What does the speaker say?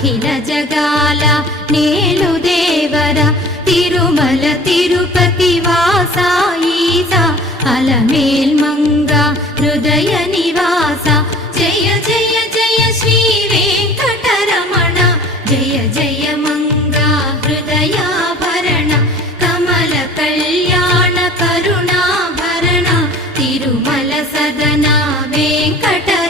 అఖిల జగాల నేలు దేవర తిరుమల తిరుపతి వాస ఈస అలమేల్ మంగ హృదయ నివాస జయ జయ జయ శ్రీ వెంకటరమణ జయ జయ మంగ హృదయాభరణ కమల కళ్యాణ కరుణాభరణ తిరుమల సదన వెంకట